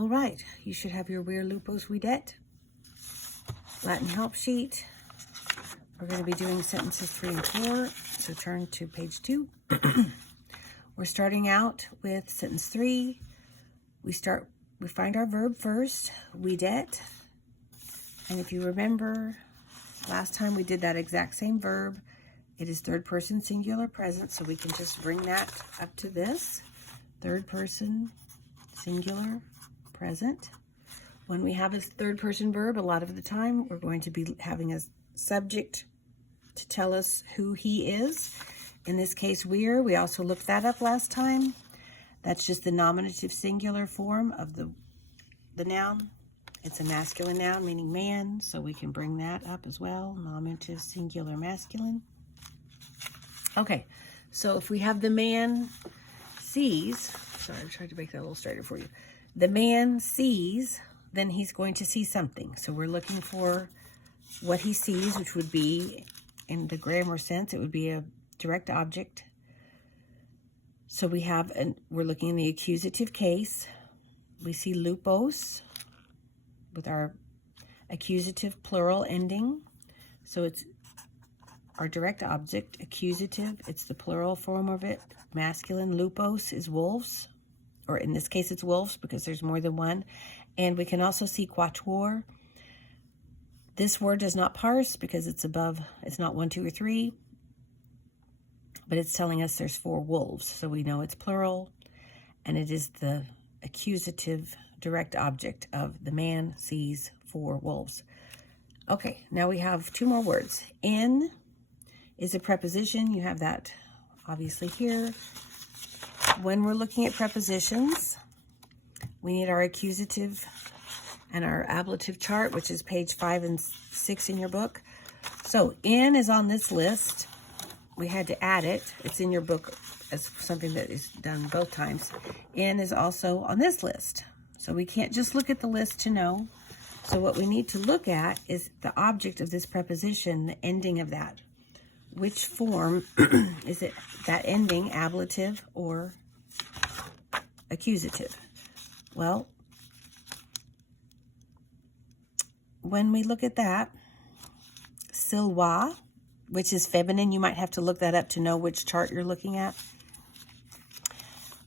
All right, you should have your We're Lupos Videt Latin help sheet. We're going to be doing sentences 3 and 4, so turn to page 2. We're starting out with sentence 3. We find our verb first, videt. And if you remember, last time we did that exact same verb. It is third person singular present, so we can just bring that up to this. Third person singular present. When we have a third person verb, a lot of the time, we're going to be having a subject to tell us who he is. In this case, we also looked that up last time. That's just the nominative singular form of the noun. It's a masculine noun, meaning man, so we can bring that up as well. Nominative singular masculine. Okay, so if we have the man sees, sorry, I tried to make that a little straighter for you. The man sees, then he's going to see something. So we're looking for what he sees, which would be, in the grammar sense, it would be a direct object. So we're looking in the accusative case. We see lupos with our accusative plural ending. So it's our direct object, accusative, it's the plural form of it. Masculine, lupos is wolves, or in this case it's wolves because there's more than one. And we can also see quatuor. This word does not parse because it's not 1, 2, or 3, but it's telling us there's 4 wolves. So we know it's plural, and it is the accusative direct object of the man sees 4 wolves. Okay, now we have 2 more words. In is a preposition. You have that obviously here. When we're looking at prepositions, we need our accusative and our ablative chart, which is page 5 and 6 in your book. So in is on this list. We had to add it. It's in your book as something that is done both times. In is also on this list. So we can't just look at the list to know. So what we need to look at is the object of this preposition, the ending of that. Which form is it? That ending, ablative or accusative? Well, when we look at that, silwa, which is feminine, you might have to look that up to know which chart you're looking at.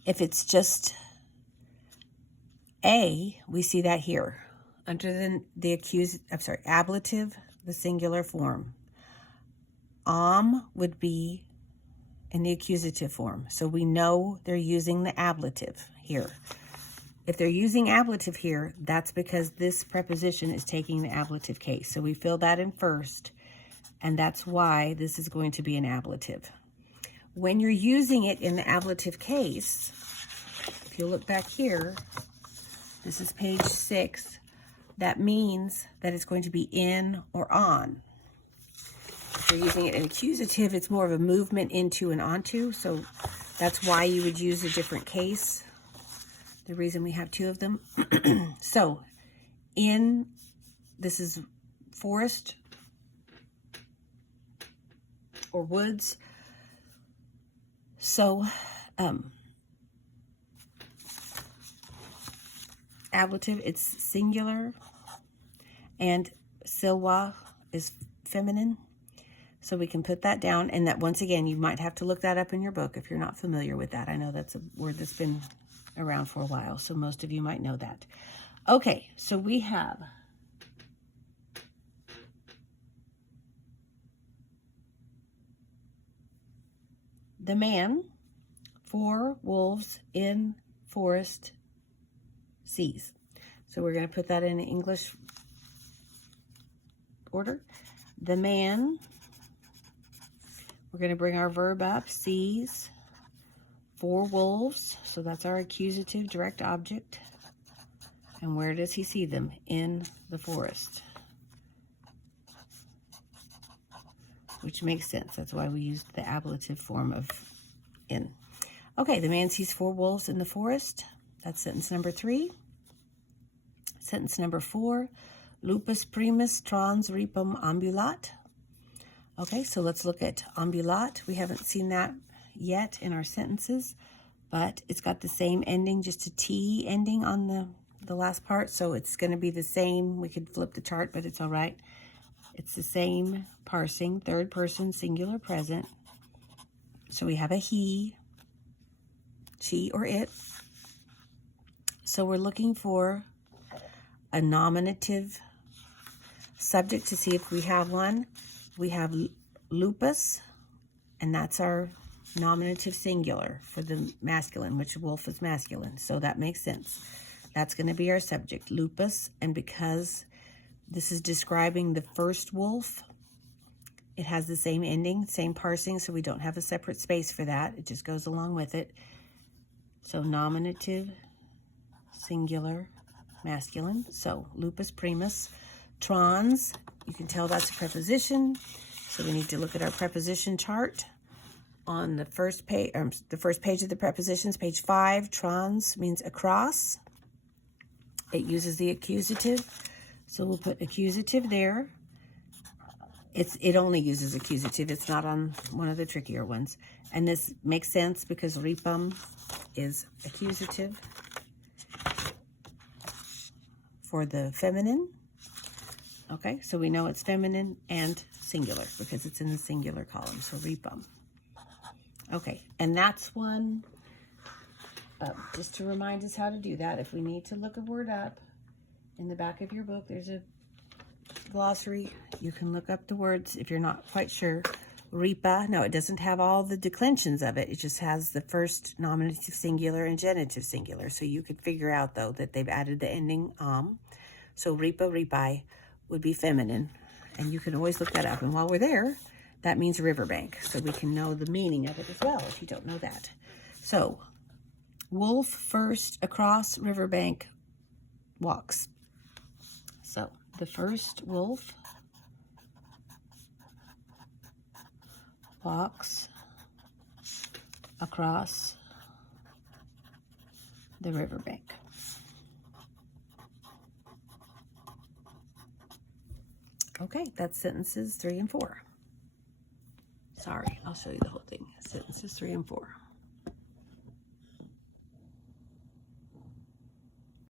If it's just a, we see that here under the ablative, the singular form. Would be in the accusative form. So we know they're using the ablative here. If they're using ablative here, that's because this preposition is taking the ablative case. So we fill that in first, and that's why this is going to be an ablative. When you're using it in the ablative case, if you look back here, this is page 6, that means that it's going to be in or on. If you're using it in accusative, it's more of a movement into and onto, so that's why you would use a different case. The reason we have 2 of them. So, this is forest or woods. So, ablative, it's singular, and silwa is feminine. So we can put that down, and that once again, you might have to look that up in your book if you're not familiar with that. I know that's a word that's been around for a while, so most of you might know that. Okay, so we have the man, 4 wolves in forest sees. So we're going to put that in English order. The man, we're going to bring our verb up, sees 4 wolves. So that's our accusative direct object. And where does he see them? In the forest. Which makes sense. That's why we used the ablative form of in. Okay, the man sees 4 wolves in the forest. That's sentence number 3. Sentence number 4. Lupus primus trans ripum ambulat. Okay, so let's look at ambulat. We haven't seen that yet in our sentences, but it's got the same ending, just a T ending on the the last part, so it's going to be the same. We could flip the chart, but it's all right. It's the same parsing, third person, singular, present. So we have a he, she, or it. So we're looking for a nominative subject to see if we have one. We have lupus, and that's our nominative singular for the masculine, which wolf is masculine. So that makes sense. That's going to be our subject, lupus. And because this is describing the first wolf, it has the same ending, same parsing, so we don't have a separate space for that. It just goes along with it. So nominative, singular, masculine. So lupus primus. Trans, you can tell that's a preposition. So we need to look at our preposition chart on the first page, of the prepositions, page 5. Trans means across. It uses the accusative. So we'll put accusative there. It only uses accusative. It's not on one of the trickier ones. And this makes sense because ripum is accusative for the feminine. Okay, so we know it's feminine and singular because it's in the singular column. So ripum. Okay, and that's one, just to remind us how to do that. If we need to look a word up, in the back of your book, there's a glossary. You can look up the words if you're not quite sure. Ripa, no, it doesn't have all the declensions of it. It just has the first nominative singular and genitive singular. So you could figure out, though, that they've added the ending So ripa, ripai would be feminine. And you can always look that up. And while we're there, that means riverbank. So we can know the meaning of it as well if you don't know that. So wolf first across riverbank walks. So the first wolf walks across the riverbank. Okay, that's sentences 3 and 4. Sorry, I'll show you the whole thing. Sentences 3 and 4.